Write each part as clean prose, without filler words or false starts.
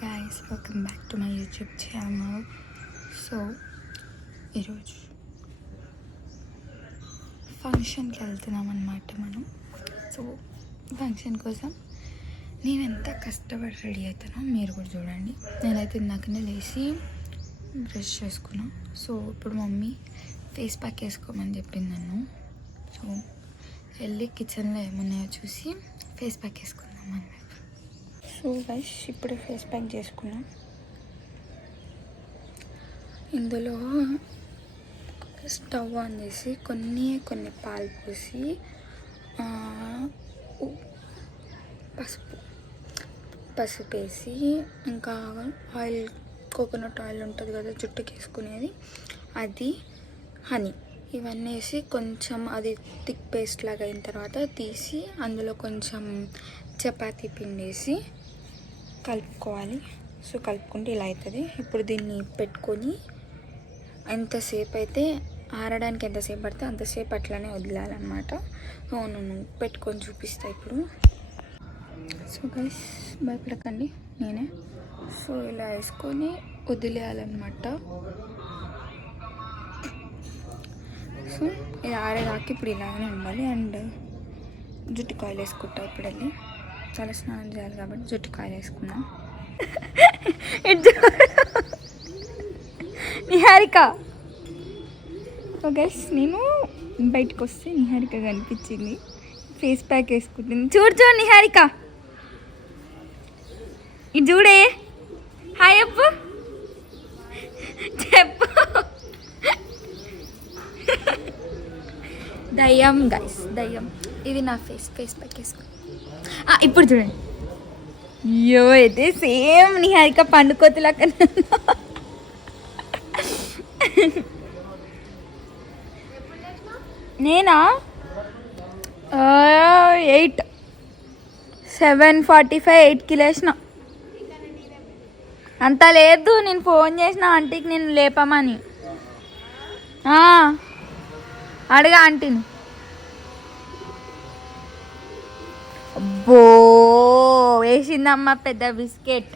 guys, welcome back to my YouTube channel. So ఈరోజు ఫంక్షన్కి వెళ్తున్నాం అన్నమాట మనం. సో ఫంక్షన్ కోసం నేను ఎంత కష్టపడి రెడీ అవుతానో మీరు కూడా చూడండి. నేనైతే ఇందాకనే లేచి బ్రష్ చేసుకున్నాను. సో ఇప్పుడు మమ్మీ ఫేస్ ప్యాక్ వేసుకోమని చెప్పింది నన్ను. సో వెళ్ళి కిచెన్లో ఏమున్నాయో చూసి ఫేస్ ప్యాక్ వేసుకుందాం అన్నమాట. సో గైస్ ఇప్పుడే ఫేస్ ప్యాక్ చేసుకున్నాం. ఇందులో స్టవ్ ఆన్ చేసి కొన్ని పాలు పోసి పసుపు వేసి ఇంకా ఆయిల్, కోకోనట్ ఆయిల్ ఉంటుంది కదా జుట్టుకి వేసుకునేది, అది, హనీ ఇవన్నీ వేసి కొంచెం అది థిక్ పేస్ట్ లాగా అయిన తర్వాత తీసి అందులో కొంచెం చపాతీ పిండి వేసి కలుపుకోవాలి. సో కలుపుకుంటే ఇలా అవుతుంది. ఇప్పుడు దీన్ని పెట్టుకొని ఎంతసేపు అయితే ఆరడానికి ఎంతసేపు పడితే అంతసేపు అట్లానే వదిలాలన్నమాట. నేను పెట్టుకొని చూపిస్తా ఇప్పుడు. సో గైస్ భయపడకండి, నేనే. సో ఇలా వేసుకొని వదిలేయాలన్నమాట. సో ఇది ఆరేదాకా ఇప్పుడు ఇలాగనే ఉండాలి. అండ్ జుట్టు కాయలు వేసుకుంటా ఇప్పుడు వెళ్ళి. చాలా స్నానం చేయాలి కాబట్టి జుట్టు కాయలు వేసుకుందాం. నిహారిక గైస్, నేను బయటకు వస్తే నిహారిక కనిపించింది, ఫేస్ ప్యాక్ వేసుకుంటుంది. చూడు నిహారిక, ఇది చూడే. హాయ్ అప్పు చెప్పు. దయ్యం గైస్, దయ్యం. ఇది నా ఫేస్ ప్యాక్ వేసుకో. ఇప్పుడు చూడండి. అయ్యో అయితే సేమ్ నిహారిక పండుకోతులా కన్నా. నేనా 7:45 లేచిన. అంత లేదు, నేను ఫోన్ చేసిన ఆంటీకి నేను లేపమని. అడగా ఆంటీని. అబ్బో వేసిందమ్మ పెద్ద బిస్కెట్.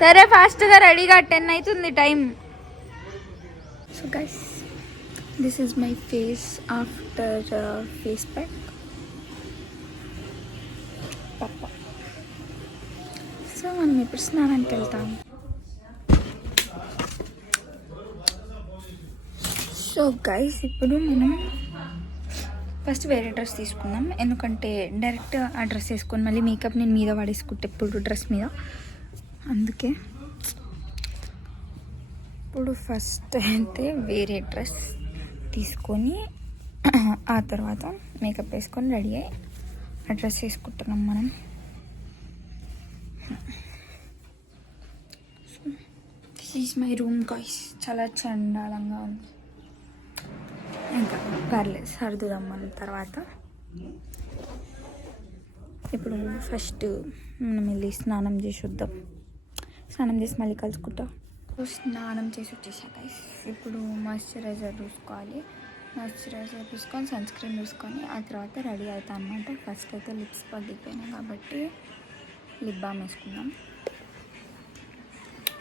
సరే ఫాస్ట్గా రెడీగా 10 అవుతుంది time. So guys this is my face after face pack. పప్ప. సో మనం ఇప్పుడు స్నానానికి వెళ్తాం. సో గైస్ ఇప్పుడు మనం ఫస్ట్ వేరే డ్రెస్ తీసుకుందాం, ఎందుకంటే డైరెక్ట్ ఆ డ్రెస్ వేసుకొని మళ్ళీ మేకప్ నేను మీద పడేసుకుంటే ఇప్పుడు డ్రెస్ మీద. అందుకే ఇప్పుడు ఫస్ట్ అయితే వేరే డ్రెస్ తీసుకొని ఆ తర్వాత మేకప్ వేసుకొని రెడీ అయ్యి ఆ డ్రెస్ వేసుకుంటున్నాం మనం. This is my room guys. చాలా చండాలంగా ఉంది. ఇంకా పర్లేదు, సర్దుదాం మనం తర్వాత. ఇప్పుడు ఫస్ట్ మనం వెళ్ళి స్నానం చేసి వద్దాం. స్నానం చేసి మళ్ళీ కలుసుకుంటాం. స్నానం చేసి వచ్చేసాక ఇప్పుడు మాయిశ్చరైజర్ చూసుకోవాలి. మాయిశ్చరైజర్ చూసుకొని సన్ స్క్రీన్ చూసుకొని ఆ తర్వాత రెడీ అవుతాం అన్నమాట. ఫస్ట్ అయితే లిప్స్ పగిలిపోయినాయి కాబట్టి లిప్ బామ్ వేసుకుందాం,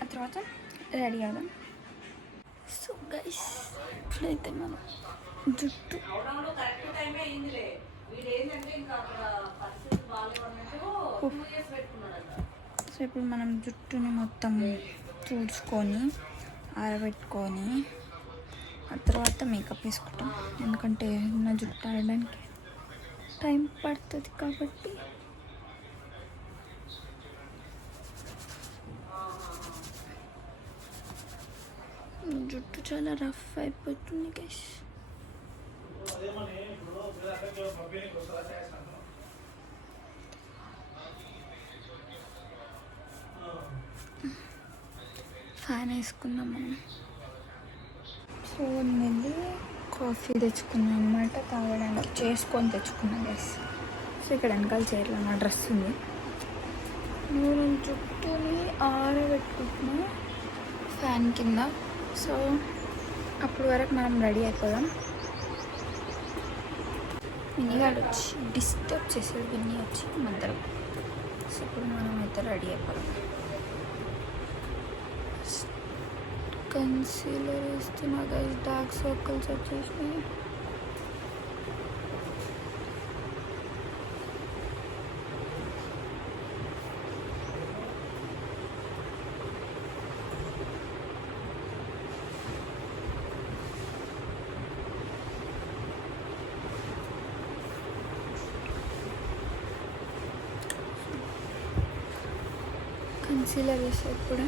ఆ తర్వాత రెడీ అవుదాం. సో గైస్ ఇప్పుడైతే మనం జుట్టు సో ఇప్పుడు మనం జుట్టుని మొత్తం తుడుచుకొని ఆరబెట్టుకొని ఆ తర్వాత మేకప్ వేసుకుంటాం, ఎందుకంటే నా జుట్టు ఆడడానికి టైం పడుతుంది కాబట్టి. జుట్టు చాలా రఫ్ అయిపోతుంది గైస్. ఫ్యాన్ వేసుకున్నాం మనం. సో నేను కాఫీ తెచ్చుకున్నాను అనమాట తాగడానికి, చేసుకొని తెచ్చుకున్నాను గైస్. సో ఇక్కడ వెనకాల చైర్లో నా డ్రెస్ ఉంది. నేను జుట్టుని ఆరబెట్టుకుంటున్నాను ఫ్యాన్ కింద. సో అప్పటి వరకు మనం రెడీ అయిపోదాం. వినిగాడు వచ్చి డిస్టర్బ్ చేసాడు, విన్ని వచ్చి మధ్యలో. సో ఇప్పుడు మనం అయితే రెడీ అయిపోయాం. కన్సీలర్ వేస్తున్నా గైస్, డార్క్ సర్కిల్స్ వచ్చేసినాయి. కన్సీలర్ వేసా ఇప్పుడే.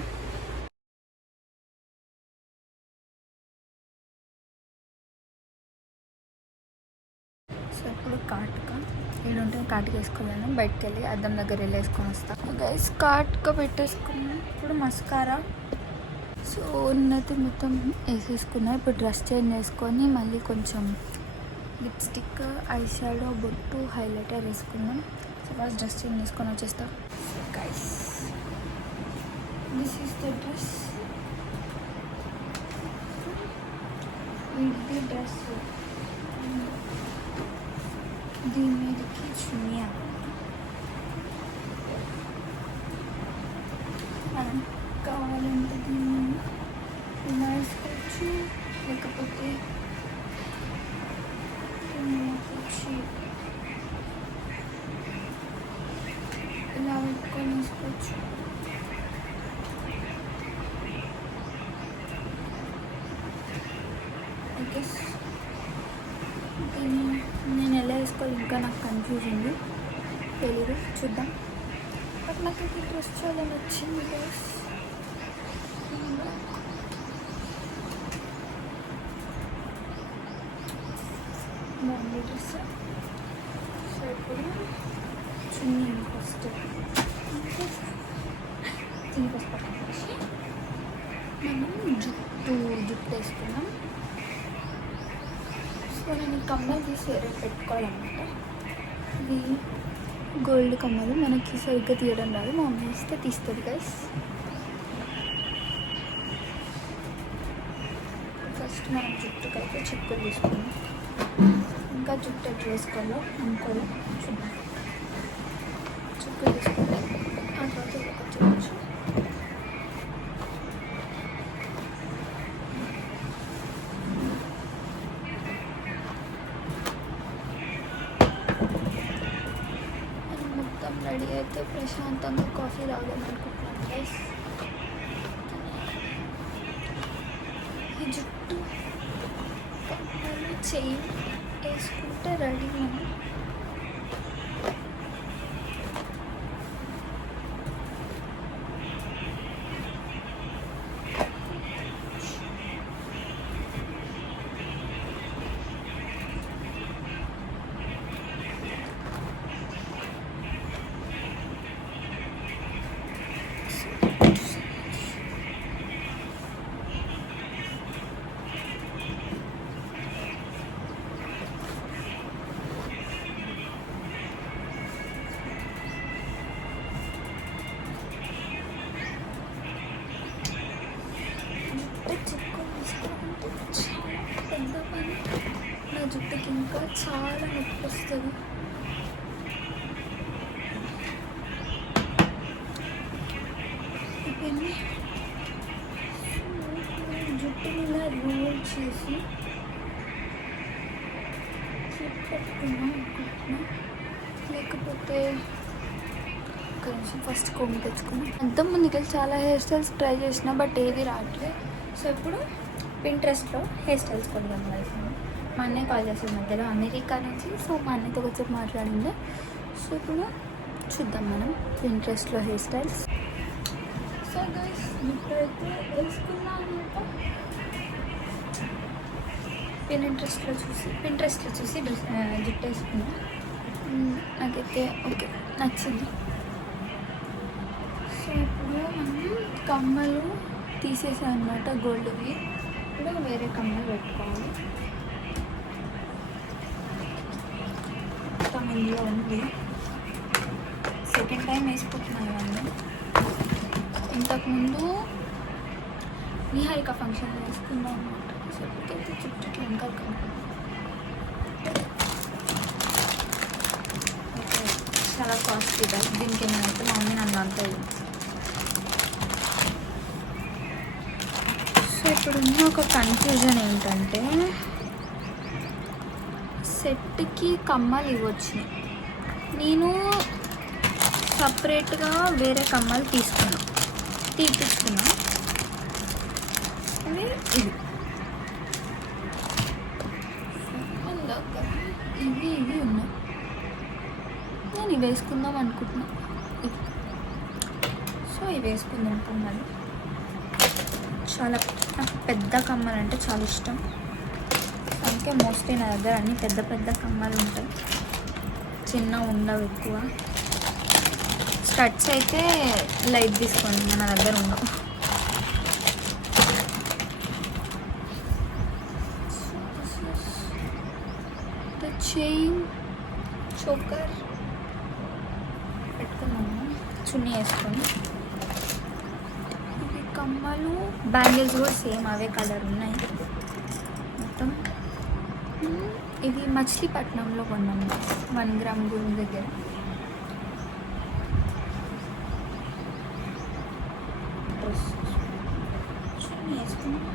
సో ఇప్పుడు కాటుక ఏడుంటే కాటుక వేసుకోలేను, బయటకు వెళ్ళి అద్దం దగ్గర వెళ్ళి వేసుకొని వస్తాను గైస్. కాటుక పెట్టేసుకున్నాను. ఇప్పుడు మస్కారా, సో ఉన్నది మొత్తం వేసేసుకున్నా. ఇప్పుడు డ్రెస్ చేంజ్ చేసుకొని మళ్ళీ కొంచెం లిప్స్టిక్, ఐ షాడో, బొట్టు, హైలైటర్ వేసుకున్నాం. సో ఫస్ట్ డ్రెస్ చేంజ్ చేసుకొని వచ్చేస్తా guys. This is the dress. ఇది డ్రెస్, దీని మీదకి చున్నీ మనం కావాలంటే దీన్ని ఇలా వేసుకోవచ్చు, లేకపోతే వచ్చి ఇలా పెట్టుకొని వేసుకోవచ్చు. ఓకే, దీన్ని నేను ఎలా వేసుకోవాలి ఇంకా నాకు కన్ఫ్యూజ్ ఉంది, తెలీదు, చూద్దాం. బట్ నాకు ఈ డ్రెస్ చాలా నచ్చింది గైస్. బాగుంది డ్రెస్. సో ఇప్పుడు చున్నీ ఫస్ట్ పక్కన వేసి మనం జుట్టు వేసుకున్నాం. సో నేను ఈ కమ్మలు తీసి వేరే పెట్టుకోవాలన్నమాట. ఇది గోల్డ్ కమ్మలు, మనకి సరిగ్గా తీయడం రాదు, మా మమ్మీ ఇస్తే తీస్తుంది గైస్. ఫస్ట్ మనం జుట్టుకైతే చిక్కులు తీసుకున్నాం. ఇంకా జుట్టు ఎట్లా వేసుకోవాలో అనుకోవాలి, చూద్దాం. చిక్కులు తీసుకుంటే ఆ తర్వాత చూడవచ్చు. మొత్తం రెడీ అయితే ప్రశాంతంగా కాఫీ తాగాలని అనుకుంటున్నాను గైస్. ఈ జుట్టు చెయ్యి వేసుకుంటే రెడీ. మనం నా జుట్టుకి ఇంకా చాలా నొప్పి వస్తుంది. ఇవన్నీ జుట్టుని ఇలా రోల్ చేసి పెట్టుకున్నాం అనుకుంటున్నా, లేకపోతే కొంచెం ఫస్ట్ కొమ్మి తెచ్చుకున్నాం. అంత ముందుకెళ్ళి చాలా హెయిర్ స్టైల్స్ ట్రై చేసిన, బట్ ఏది రావట్లేదు. సో ఇప్పుడు పింట్రెస్ట్లో హెయిర్ స్టైల్స్ కొద్దిగా కలిసాను. మా అన్నయ్య కాల్ చేసిన మధ్యలో అమెరికా నుంచి. సో మా అన్నయ్యతో కొంచెం మాట్లాడింది. సో ఇప్పుడు చూద్దాం మనం పింట్రెస్ట్లో హెయిర్ స్టైల్స్. సో గైస్ ఇప్పుడైతే వేసుకున్నా అనమాట. పింట్రెస్ట్లో చూసి జుట్టు వేసుకున్నా. నాకైతే ఓకే నచ్చింది. సో ఇప్పుడు మనం కమ్మలు తీసేసాం అనమాట, గోల్డ్వి. ఇప్పుడు వేరే కమ్మలు పెట్టుకోవాలి. మొత్తం ఇందులో ఉంది. సెకండ్ టైం వేసుకుంటున్నాను ఇవన్నీ. ఇంతకుముందు నిహారిక ఫంక్షన్ వేసుకున్నాం అనమాట. సో ఇప్పటికైతే చుట్టూ ఇంకా ఓకే. చాలా కాస్ట్లీ బ్యాగ్. దీనికి ఏమైనా మా మమ్మీ నన్ను అంటుంది. సో ఇప్పుడున్న ఒక కన్ఫ్యూజన్ ఏంటంటే సెట్కి కమ్మలు ఇవ్వచ్చినాయి. నేను సపరేట్గా వేరే కమ్మలు తీపించుకున్నా. అవి ఇవి ఇవి ఉన్నాయి. నేను ఇవి వేసుకుందాం అనుకుంటున్నా. సో ఇవి వేసుకుందాం కమ్మలు. చాలా నాకు పెద్ద కమ్మలు అంటే చాలా ఇష్టం. అందుకే మోస్ట్లీ నా దగ్గర అన్ని పెద్ద పెద్ద కమ్మలు ఉంటాయి, చిన్న ఉండవు ఎక్కువ. స్టడ్స్ అయితే లైట్ తీసుకోండి, మన దగ్గర ఉండవు. ద చైన్ చోకర్ పెట్టుకున్నాము, చున్నీ వేసుకొని. ఇవి కమ్మలు, బ్యాంగిల్స్ కూడా సేమ్ అవే కలర్ ఉన్నాయి మొత్తం. ఇవి మచిలీపట్నంలో కొన్నాము 1 గ్రామ్ గోల్డ్ దగ్గర. డ్రెస్ చున్నీ వేసుకున్నాం.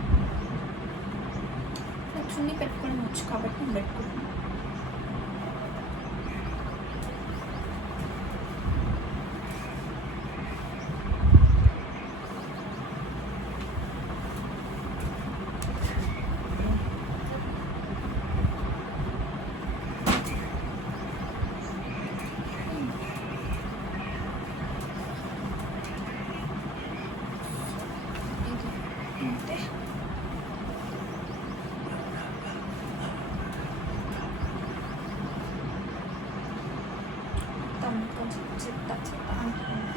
నాకు చున్నీ పెట్టుకోవడం వచ్చు కాబట్టి నేను పెట్టుకుంటున్నాను. అంతే. కొంచెం చెత్త అనుకుంటున్నాను.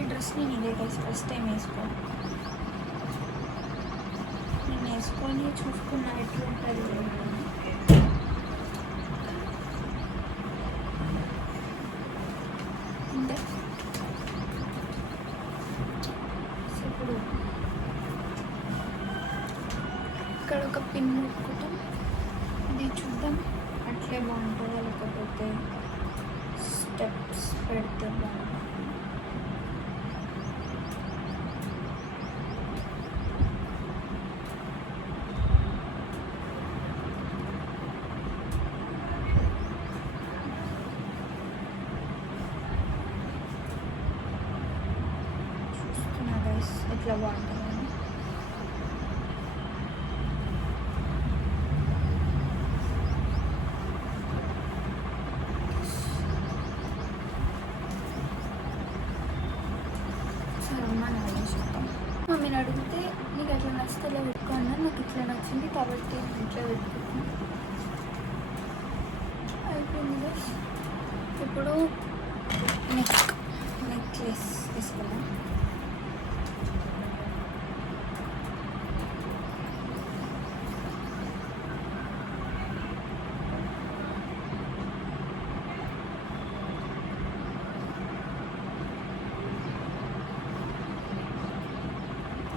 ఈ డ్రెస్ని నేను ఫస్ట్ టైం వేసుకోను. నేను వేసుకొని చూసుకున్నా ఎట్లుంటుంది. అంతే. ఇప్పుడు ఇక్కడ ఒక పిన్ పెట్టుకుంటాం. ఇది చూద్దాం అట్లే బాగుంటుందా లేకపోతే స్టెప్స్ పెడితే బాగుంటుంది. చూస్తున్నా గైస్ ఎట్లా బాగుంటుంది. మమ్మీని అడిగితే నీకు అట్లా నచ్చితే ఇలా పెట్టుకోండి, నాకు ఇట్లా నచ్చింది కాబట్టి నేను ఇట్లా పెట్టుకుంటాను. అయిపోయింది. ఇప్పుడు నెక్లెస్ తీసుకున్నాం.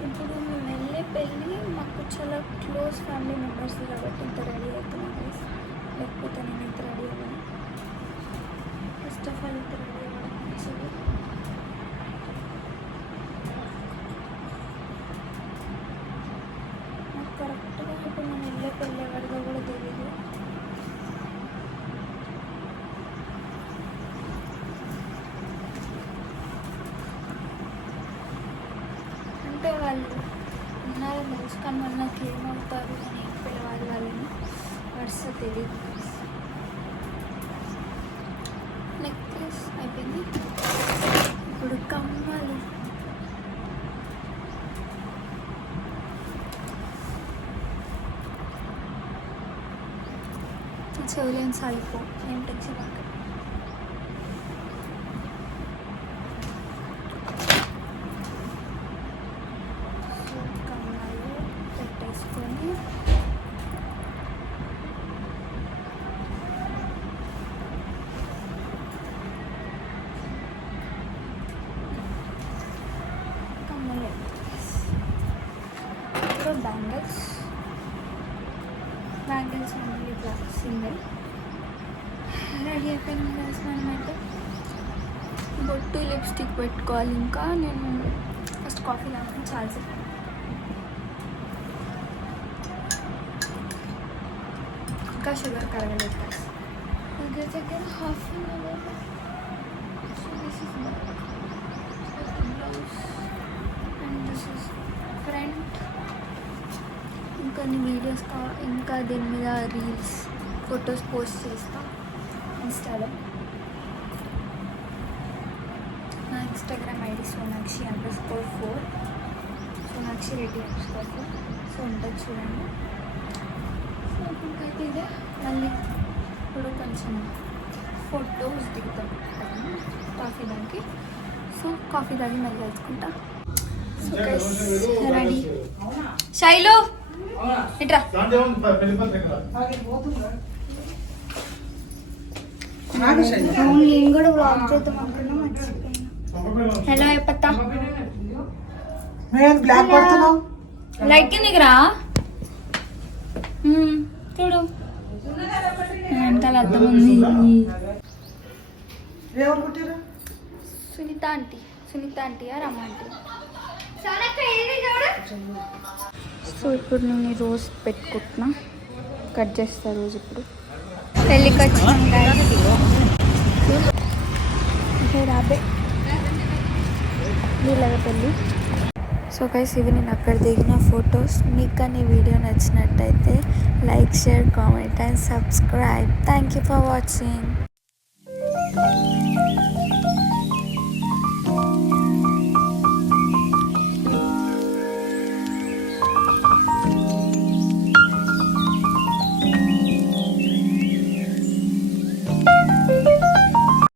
ఇప్పుడు మేము వెళ్ళే పెళ్ళి మాకు చాలా క్లోజ్ ఫ్యామిలీ మెంబర్స్ కాబట్టి ఇంత రెడీ అవుతున్నాం గైస్. లేకపోతే నేను ఇంత రెడీ అవ్వను. ఫస్ట్ ఆఫ్ ఆల్ ఇంత రెడీ అవ్వడం మంచిది. నాకు కరెక్ట్గా ఇప్పుడు నేను వెళ్ళే పెళ్ళి ఎవరిదో కూడా తెలియదు. అంటే వాళ్ళు ఉన్నారో తెలుసు కానీ వాళ్ళు నాకు ఏమవుతారు అని పిల్లవాళ్ళు వాళ్ళని వరుస తెలియదు. నెక్లెస్ అయిపోయింది. ఇప్పుడు కమ్మలు. చెవులేని సాగిపో ఏం టెన్షన్ అక్కడ. కమ్మలు పెట్టేసుకొని కమ్మలు ఇప్పుడు బ్యాంగిల్స్. బ్యాంగిల్స్ ఉంది ఇట్లా సింగిల్. రెడీ అయిపోయినాం కలిసి మనమైతే బొట్టు లిప్స్టిక్ పెట్టుకోవాలి. ఇంకా నేను ఫస్ట్ కాఫీ తాగుతాను చాలాసేపు. ఇంకా షుగర్ కరగలేదు guys. దగ్గర దగ్గర half an hour. So this is blouse and this is front. ఇంకా వీడియోస్ ఇంకా దీని మీద రీల్స్ ఫొటోస్ పోస్ట్ చేస్తా ఇన్స్టాలో. నా ఇన్స్టాగ్రామ్ ఐడి సోనాక్షి_4 సోనాక్షి రెడ్డి _4. సో ఉంటుంది చూడండి. సో ఇప్పటికైతే ఇదే మళ్ళీ ఇప్పుడు కొంచెం ఫొటోస్ దిగుతాం కాఫీ తాగి. సో కాఫీ తాగి మళ్ళీ కలుసుకుంటా. So ready. శైలు ఇట్రా. నేను కూడా బ్లాగ్ చేద్దాం అనుకున్నా మర్చిపోయినా. హలో అయిపోతా లైట్ కిందికి రా. చూడు వెనకాల అర్థం ఉంది. సునీత ఆంటీ రమ్మ ఆంటీ. సో ఇప్పుడు నేను రోజు పెట్టుకుంటున్నా. కట్ చేస్తా రోజు. ఇప్పుడు పెళ్ళికి వచ్చినాం రాబే వీళ్ళగా పెళ్ళి. సో గైస్ ఇవి నేను అక్కడ దిగిన ఫొటోస్. మీకు కానీ వీడియో నచ్చినట్టయితే like, share, comment and subscribe. Thank you for watching.